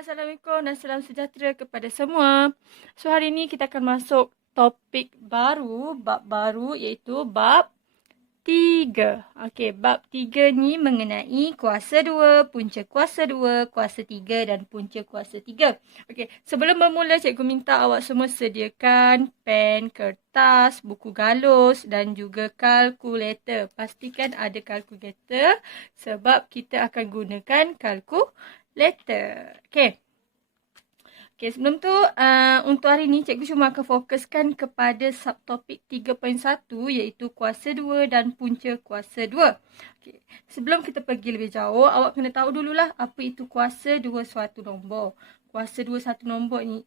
Assalamualaikum dan salam sejahtera kepada semua. So hari ini kita akan masuk topik baru, bab baru iaitu bab 3. Okey, bab 3 ni mengenai kuasa 2, punca kuasa 2, kuasa 3 dan punca kuasa 3. Okey, sebelum bermula cikgu minta awak semua sediakan pen, kertas, buku galus dan juga kalkulator. Pastikan ada kalkulator sebab kita akan gunakan kalkulator. Okey. Okay, sebelum tu, untuk hari ni cikgu cuma akan fokuskan kepada subtopik 3.1 iaitu kuasa 2 dan punca kuasa 2. Okay. Sebelum kita pergi lebih jauh, awak kena tahu dululah apa itu kuasa 2 suatu nombor. Kuasa 2 satu nombor ni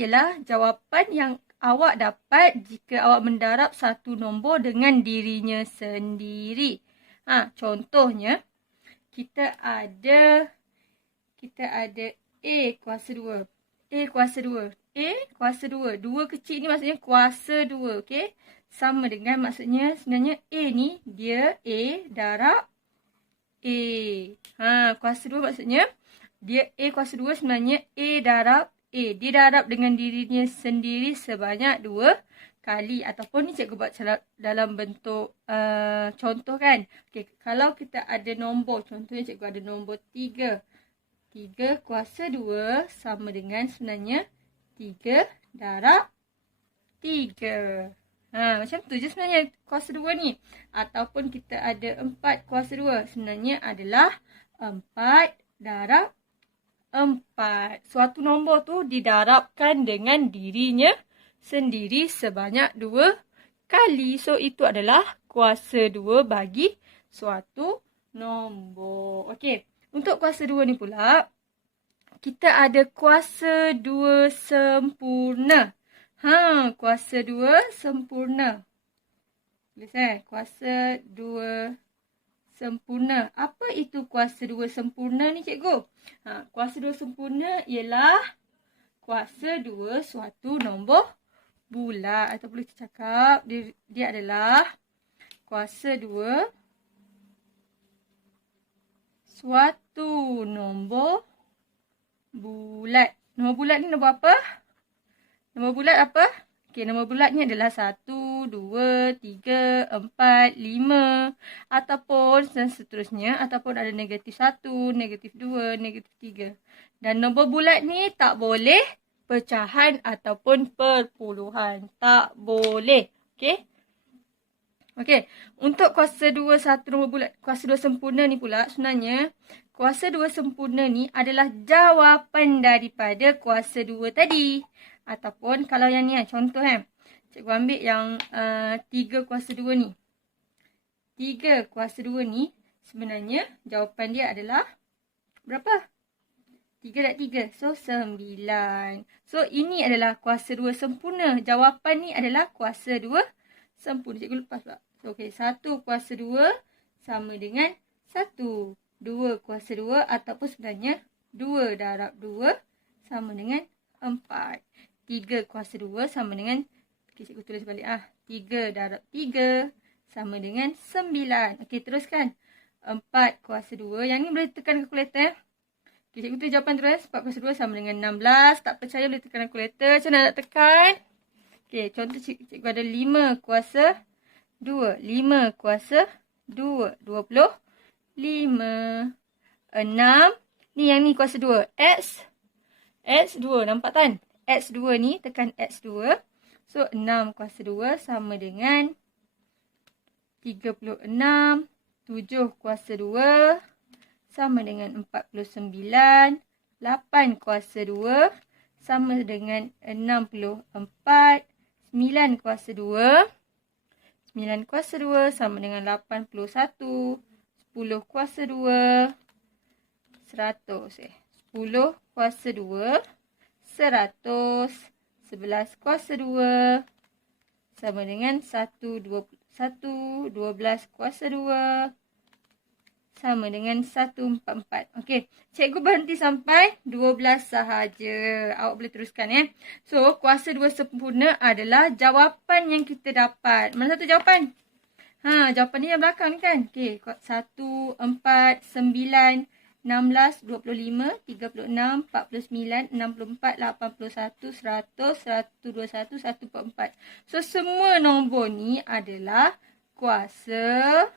ialah jawapan yang awak dapat jika awak mendarab satu nombor dengan dirinya sendiri. Contohnya, kita ada A kuasa 2. A kuasa 2. A kuasa 2. 2 kecil ni maksudnya kuasa 2. Okey. Sama dengan maksudnya sebenarnya A ni dia A darab A. Kuasa 2 maksudnya dia A kuasa 2 sebenarnya A darab A. Dia darab dengan dirinya sendiri sebanyak 2 kali. Ataupun ni cikgu buat dalam bentuk contoh kan. Okey, kalau kita ada nombor, contohnya cikgu ada nombor 3. 3 kuasa 2 sama dengan sebenarnya 3 darab 3. Macam tu je sebenarnya kuasa 2 ni. Ataupun kita ada 4 kuasa 2. Sebenarnya adalah 4 darab 4. Suatu nombor tu didarabkan dengan dirinya sendiri sebanyak 2 kali. So, itu adalah kuasa 2 bagi suatu nombor. Okey. Untuk kuasa 2 ni pula, kita ada kuasa 2 sempurna. Kuasa 2 sempurna. Tulis kuasa 2 sempurna. Apa itu kuasa 2 sempurna ni cikgu? Kuasa 2 sempurna ialah kuasa 2 suatu nombor bulat. Atau boleh kita cakap dia adalah kuasa 2 suatu nombor bulat. Nombor bulat ni nombor apa? Nombor bulat apa? Okey, nombor bulat ni adalah 1, 2, 3, 4, 5 ataupun dan seterusnya. Ataupun ada negatif 1, negatif 2, negatif 3. Dan nombor bulat ni tak boleh pecahan ataupun perpuluhan. Tak boleh. Okey? Okey, untuk kuasa 2 satu nombor bulat, kuasa 2 sempurna ni pula sebenarnya kuasa 2 sempurna ni adalah jawapan daripada kuasa 2 tadi. Ataupun kalau yang ni contoh cikgu ambil yang 3 kuasa 2 ni. 3 kuasa 2 ni sebenarnya jawapan dia adalah berapa? 3 darab 3. So, 9. So, ini adalah kuasa 2 sempurna. Jawapan ni adalah kuasa 2 sempurna. Cikgu lepas pula. Okey, 1 kuasa 2 sama dengan 1. 2 kuasa 2 ataupun sebenarnya 2 darab 2 sama dengan 4. 3 kuasa 2 sama dengan, cikgu tulis balik 3 darab 3 sama dengan 9. Okey, teruskan. 4 kuasa 2. Yang ni boleh tekan kalkulator. Okey, cikgu tulis jawapan terus. 4 kuasa 2 sama dengan 16. Tak percaya boleh tekan kalkulator. Macam mana nak tekan? Okey, contoh cikgu ada 5 kuasa 2. 5 kuasa 2. 25. 6. Ni yang ni kuasa 2. X2. Nampak kan? X2 ni tekan X2. So, 6 kuasa 2 sama dengan 36. 7 kuasa 2 sama dengan 49. 8 kuasa 2 sama dengan 64. 9 kuasa 2. 9 kuasa 2 sama dengan 81. 10 kuasa 2. 100. 10 kuasa 2. 100. 11 kuasa 2. Sama dengan 1. 12 kuasa 2. Sama dengan 144. Okey. Cikgu berhenti sampai 12 sahaja. Awak boleh teruskan So, kuasa 2 sempurna adalah jawapan yang kita dapat. Mana satu jawapan? Jawapan ni yang belakang ni kan? Okey. 1, 4, 9, 16, 25, 36, 49, 64, 81, 100, 121, 144. So, semua nombor ni adalah kuasa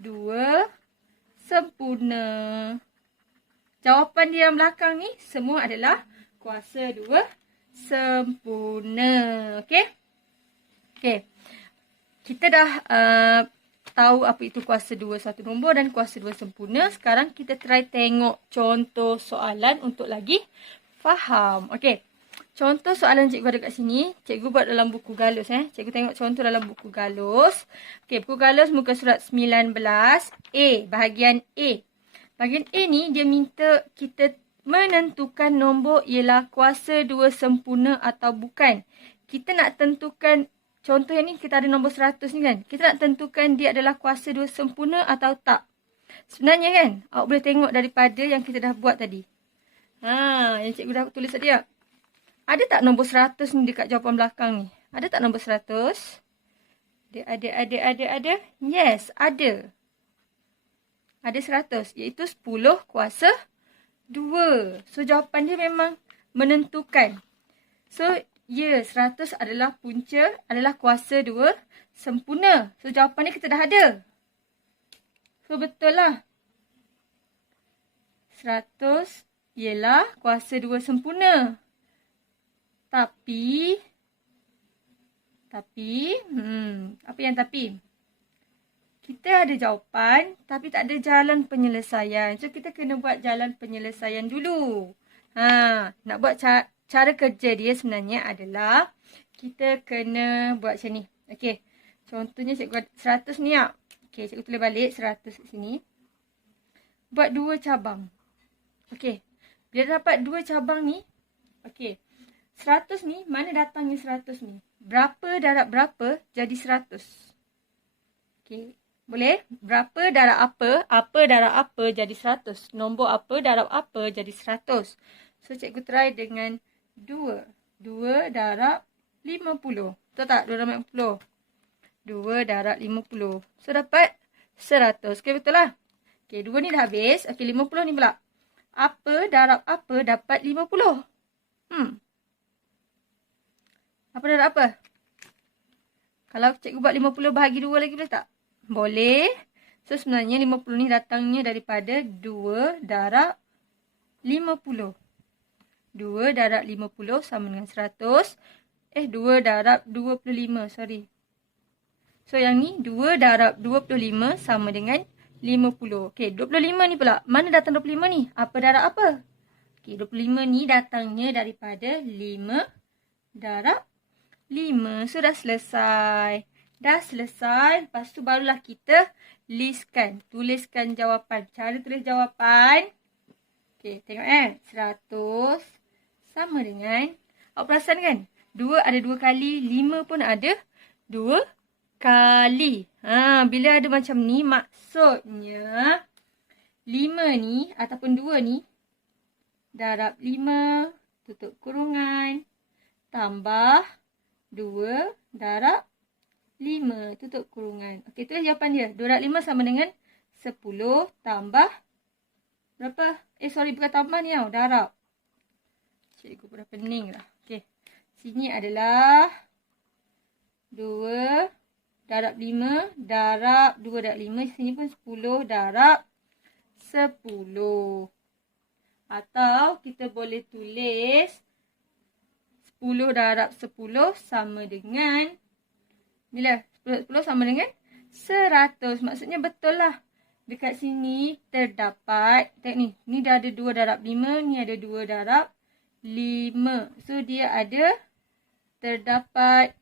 2 sempurna. Jawapan dia yang belakang ni semua adalah kuasa 2 sempurna. Okey? Okey. Kita dah tahu apa itu kuasa 2 satu nombor dan kuasa 2 sempurna. Sekarang kita try tengok contoh soalan untuk lagi faham. Okey. Contoh soalan cikgu ada kat sini. Cikgu buat dalam buku galus. Cikgu tengok contoh dalam buku galus. Okey, buku galus muka surat 19. A. Bahagian A. Bahagian A ni dia minta kita menentukan nombor ialah kuasa 2 sempurna atau bukan. Kita nak tentukan, contoh yang ni kita ada nombor 100 ni kan. Kita nak tentukan dia adalah kuasa 2 sempurna atau tak. Sebenarnya kan, awak boleh tengok daripada yang kita dah buat tadi. Yang cikgu dah tulis tadi tak? Ada tak nombor 100 ni dekat jawapan belakang ni? Ada tak nombor 100? Ada. Yes, ada. Ada 100, iaitu 10 kuasa 2. So, jawapan dia memang menentukan. So, ya, 100 adalah punca, adalah kuasa 2 sempurna. So, jawapan ni kita dah ada. So, betul lah. 100 ialah kuasa 2 sempurna. Tapi, apa yang tapi? Kita ada jawapan tapi tak ada jalan penyelesaian. So, kita kena buat jalan penyelesaian dulu. Nak buat cara kerja dia sebenarnya adalah kita kena buat macam ni. Okey. Contohnya cikgu 100 ni tak? Okey, cikgu tulis balik 100 kat sini. Buat 2 cabang. Okey. Bila dapat 2 cabang ni, okey. 100 ni, mana datangnya 100 ni? Berapa darab berapa jadi 100? Okey. Boleh? Berapa darab apa? Apa darab apa jadi 100? Nombor apa darab apa jadi 100? So, cikgu try dengan 2. 2 darab 50. Betul tak? 2 darab 50. 2 darab 50. So, dapat 100. Okey, betul lah? Okey, 2 ni dah habis. Okey, 50 ni pula. Apa darab apa dapat 50? Apa darab apa? Kalau cikgu buat 50 bahagi 2 lagi boleh tak? Boleh. So, sebenarnya 50 ni datangnya daripada 2 darab 50. 2 darab 50 sama dengan 100. 2 darab 25. Sorry. So, yang ni 2 darab 25 sama dengan 50. Okey, 25 ni pula. Mana datang 25 ni? Apa darab apa? Okey, 25 ni datangnya daripada 5 darab 5. So, dah selesai. Dah selesai. Lepas tu barulah kita listkan. Tuliskan jawapan. Cara tulis jawapan. Okey, tengok 100 sama dengan. Awak perasan kan? 2 ada 2 kali. 5 pun ada 2 kali. Bila ada macam ni, maksudnya 5 ni ataupun 2 ni darab 5 tutup kurungan tambah 2 darab 5 tutup kurungan. Okey, tulis jawapan dia. 2 darab 5 sama dengan 10 tambah berapa? Bukan tambah ni tau. Darab. Cikgu pun dah pening dah. Okey. Sini adalah 2 darab 5 darab 2 darab 5. Sini pun 10 darab 10. Atau kita boleh tulis 10 darab 10 sama dengan, bila? 10 sama dengan 100. Maksudnya betul lah. Dekat sini terdapat, tengok ni. Ni dah ada 2 darab 5. Ni ada 2 darab 5. So, dia ada terdapat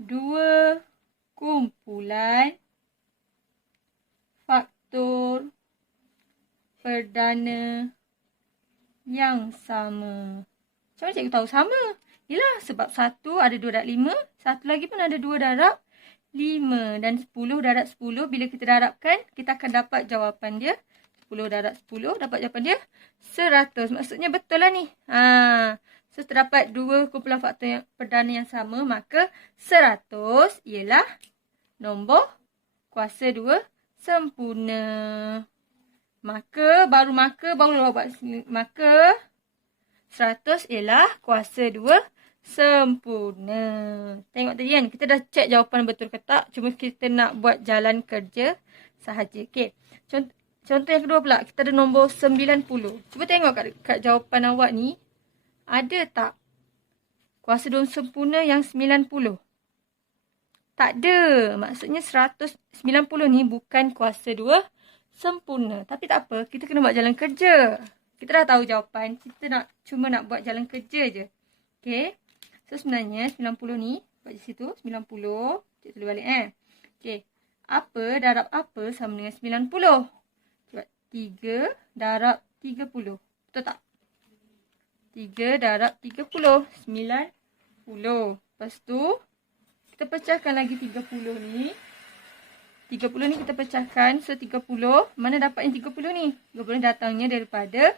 2 kumpulan faktor perdana yang sama. Macam mana cikgu tahu sama? Yelah, sebab satu ada 2 darab 5. Satu lagi pun ada 2 darab 5. Dan 10 darab 10. Bila kita darabkan, kita akan dapat jawapan dia. 10 darab 10. Dapat jawapan dia 100. Maksudnya betul lah ni. So, terdapat 2 kumpulan faktor yang perdana yang sama. Maka 100 ialah nombor kuasa 2 sempurna. Maka baru buat maka 100 ialah kuasa 2 sempurna. Tengok tadi kan, kita dah check jawapan betul ke tak. Cuma kita nak buat jalan kerja sahaja. Okey. Contoh yang kedua pula, kita ada nombor 90. Cuba tengok kat jawapan awak ni, ada tak kuasa 2 sempurna yang 90? Tak ada. Maksudnya 190 ni bukan kuasa 2 sempurna. Tapi tak apa, kita kena buat jalan kerja. Kita dah tahu jawapan, kita cuma nak buat jalan kerja je. Okey. So sebenarnya 90 ni, buat di situ 90. Cik tulis balik Okey. Apa darab apa sama dengan 90? Cuba 3 darab 30. Betul tak? 3 darab 30. 90. Lepas tu, kita pecahkan lagi 30 ni. 30 ni kita pecahkan. So 30. Mana dapat yang 30 ni? 30 ni datangnya daripada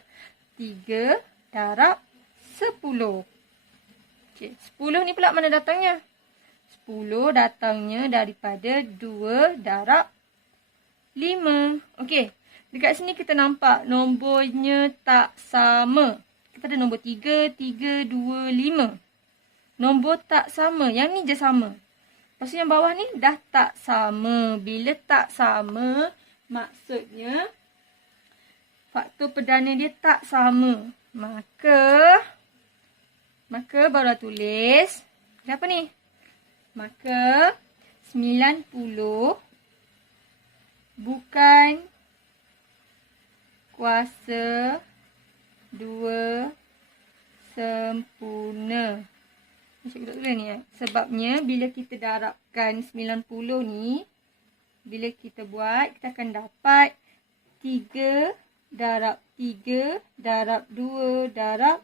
3 darab 10. Okay. 10 ni pula mana datangnya? 10 datangnya daripada 2 darab 5. Okey. Dekat sini kita nampak nombornya tak sama. Kita ada nombor 3, 3, 2, 5. Nombor tak sama. Yang ni je sama. Lepas tu yang bawah ni dah tak sama. Bila tak sama, maksudnya faktor perdana dia tak sama. Maka barulah tulis. Apa ni? Maka 90 bukan kuasa 2 sempurna. Kita tulis ni Sebabnya bila kita darabkan 90 ni, bila kita buat, kita akan dapat 3 darab 3 darab 2 darab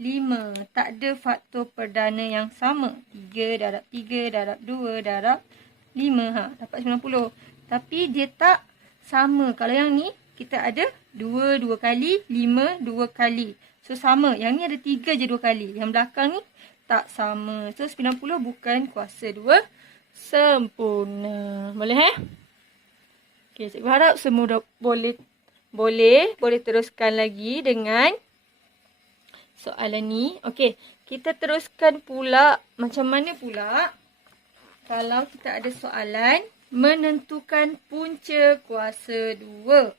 5. Tak ada faktor perdana yang sama. 3 darab 3 darab 2 darab 5. Dapat 90. Tapi dia tak sama. Kalau yang ni, kita ada 2 kali, 5 2 kali. So sama. Yang ni ada 3 je 2 kali. Yang belakang ni tak sama. So 90 bukan kuasa 2 sempurna. Boleh Okey, cikgu harap semua dah boleh teruskan lagi dengan soalan ni. Okey, kita teruskan pula. Macam mana pula kalau kita ada soalan menentukan punca kuasa 2.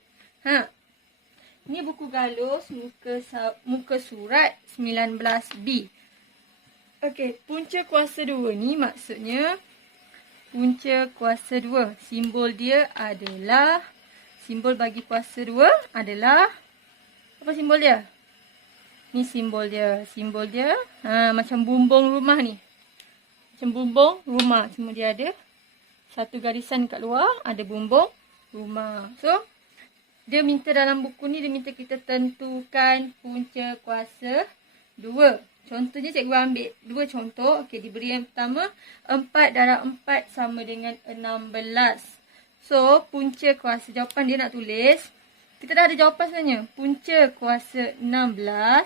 Ni buku Galus muka surat 19B. Okey, punca kuasa 2 ni maksudnya punca kuasa 2. Simbol dia adalah, simbol bagi kuasa 2 adalah, apa simbol dia? Ni simbol dia. Simbol dia macam bumbung rumah ni. Macam bumbung rumah. Cuma dia ada satu garisan kat luar, ada bumbung rumah. So, dia minta dalam buku ni, dia minta kita tentukan punca kuasa 2. Contohnya cikgu ambil 2 contoh. Okey, diberi yang pertama 4 darab 4 sama dengan 16. So, punca kuasa, jawapan dia nak tulis. Kita dah ada jawapan sebenarnya. Punca kuasa 16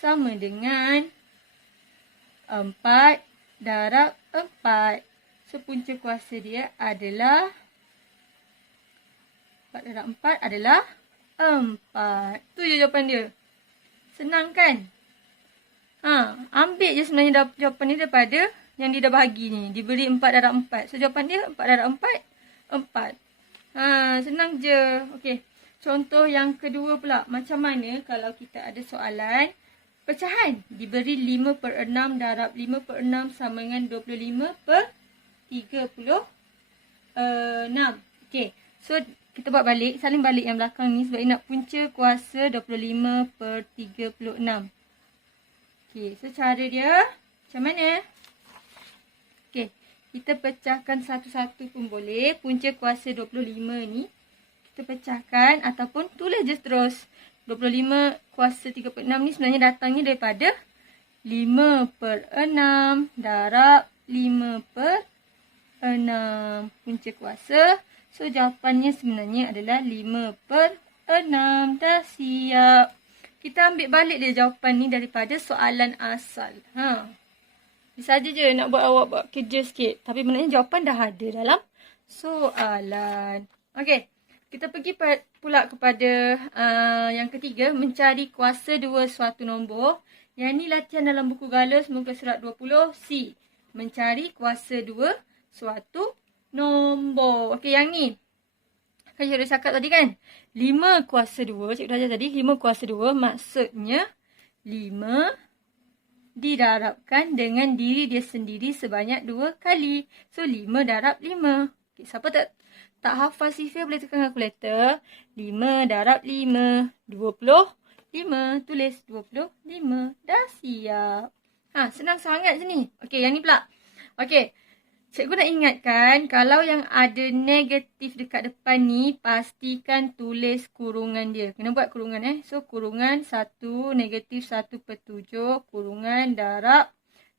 sama dengan 4 darab 4. So, punca kuasa dia adalah 4 darab 4 adalah 4. Tu je jawapan dia. Senang kan? Ambil je sebenarnya jawapan ni daripada yang dia dah bagi ni. Diberi 4 darab 4. So, jawapan dia 4 darab 4, 4. Senang je. Okey. Contoh yang kedua pula. Macam mana kalau kita ada soalan pecahan. Diberi 5 per 6 darab 5 per 6 sama dengan 25 per 36. Okey. So, kita buat balik. Salin balik yang belakang ni sebab nak punca kuasa 25 per 36. Okey, so cara dia macam mana? Okey, kita pecahkan satu-satu pun boleh. Punca kuasa 25 ni kita pecahkan ataupun tulis je terus. 25 kuasa 36 ni sebenarnya datangnya daripada 5 per 6 darab 5 per 6. Punca kuasa. So, jawapannya sebenarnya adalah 5 per 6. Dah siap. Kita ambil balik dia jawapan ni daripada soalan asal. Dia saja je nak buat awak buat kerja sikit. Tapi sebenarnya jawapan dah ada dalam soalan. Okey. Kita pergi pula kepada yang ketiga, mencari kuasa 2 suatu nombor. Yang ni latihan dalam buku Galos muka surat 20 C. Mencari kuasa 2 suatu nombor. Okey, yang ni. Kan cikgu dah cakap tadi kan? 5 kuasa 2. Cikgu dah ajar tadi. 5 kuasa 2 maksudnya 5 didarabkan dengan diri dia sendiri sebanyak 2 kali. So, 5 darab 5. Okay, siapa tak hafal sifir boleh tekan kalkulator. 5 darab 5. 25. Tulis 25. Dah siap. Senang sangat sini. Okey, yang ni pula. Okey. Cikgu nak ingatkan, kalau yang ada negatif dekat depan ni, pastikan tulis kurungan dia. Kena buat kurungan So, kurungan 1, negatif 1/7, kurungan darab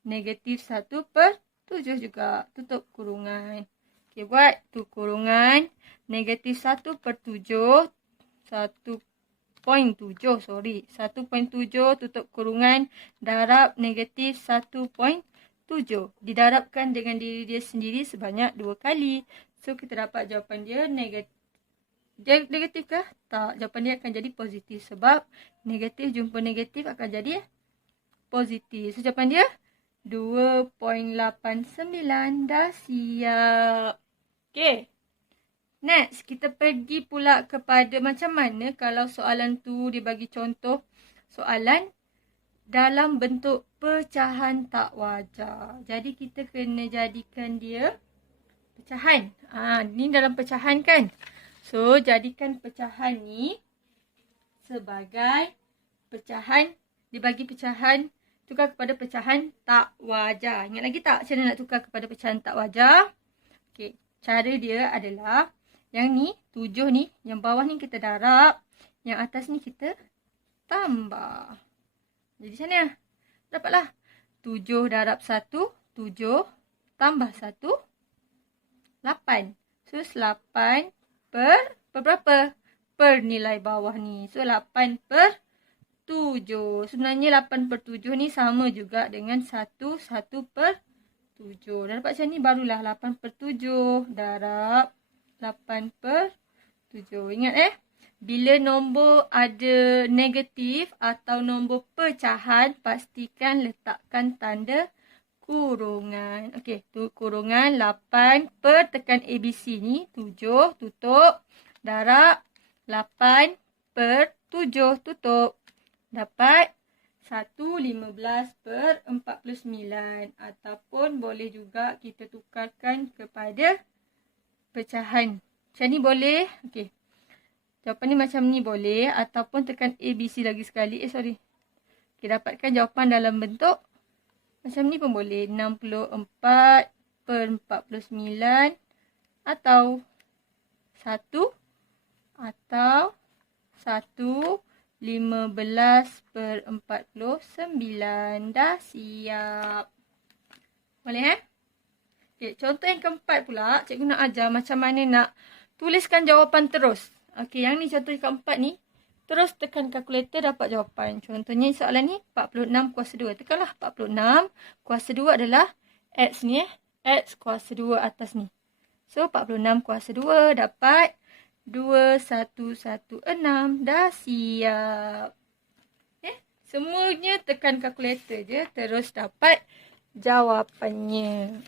negatif 1/7 juga. Tutup kurungan. Okey, buat tu kurungan negatif 1/7, 1.7, 1.7 tutup kurungan darab negatif 1.7. Didarabkan dengan diri dia sendiri sebanyak 2 kali. So, kita dapat jawapan dia negatif. Negatif kah? Tak. Jawapan dia akan jadi positif. Sebab negatif jumpa negatif akan jadi positif. So, jawapan dia 2.89. Dah siap. Okay. Next, kita pergi pula kepada macam mana kalau soalan tu dia bagi contoh soalan dalam bentuk pecahan tak wajar. Jadi, kita kena jadikan dia pecahan. Ni dalam pecahan kan? So, jadikan pecahan ni sebagai pecahan. Dibagi pecahan, tukar kepada pecahan tak wajar. Ingat lagi tak macam mana nak tukar kepada pecahan tak wajar? Okay, cara dia adalah yang ni, 7 ni, yang bawah ni kita darab. Yang atas ni kita tambah. Jadi macam mana? Dapatlah 7 darab 1, 7 tambah 1, 8. So, 8 per berapa? Per nilai bawah ni. So, 8/7. Sebenarnya 8/7 ni sama juga dengan 1/7. Dah dapat macam ni, barulah 8/7 darab 8/7. Ingat bila nombor ada negatif atau nombor pecahan, pastikan letakkan tanda kurungan. Okey, tu kurungan 8 per tekan ABC ni, 7, tutup. Darab 8/7, tutup. Dapat 1/15/49. Ataupun boleh juga kita tukarkan kepada pecahan. Macam ni boleh. Okey. Jawapan ni macam ni boleh. Ataupun tekan ABC lagi sekali. Okey, dapatkan jawapan dalam bentuk macam ni pun boleh. 64/49. Atau 1. Atau 1/15/49. Dah siap. Boleh Okay, contoh yang keempat pula, cikgu nak ajar macam mana nak tuliskan jawapan terus. Okey, yang ni contoh yang keempat ni, terus tekan kalkulator dapat jawapan. Contohnya soalan ni, 46 kuasa 2. Tekanlah 46 kuasa 2 adalah X ni X kuasa 2 atas ni. So, 46 kuasa 2 dapat 2116. Dah siap. Semuanya tekan kalkulator je, terus dapat jawapannya.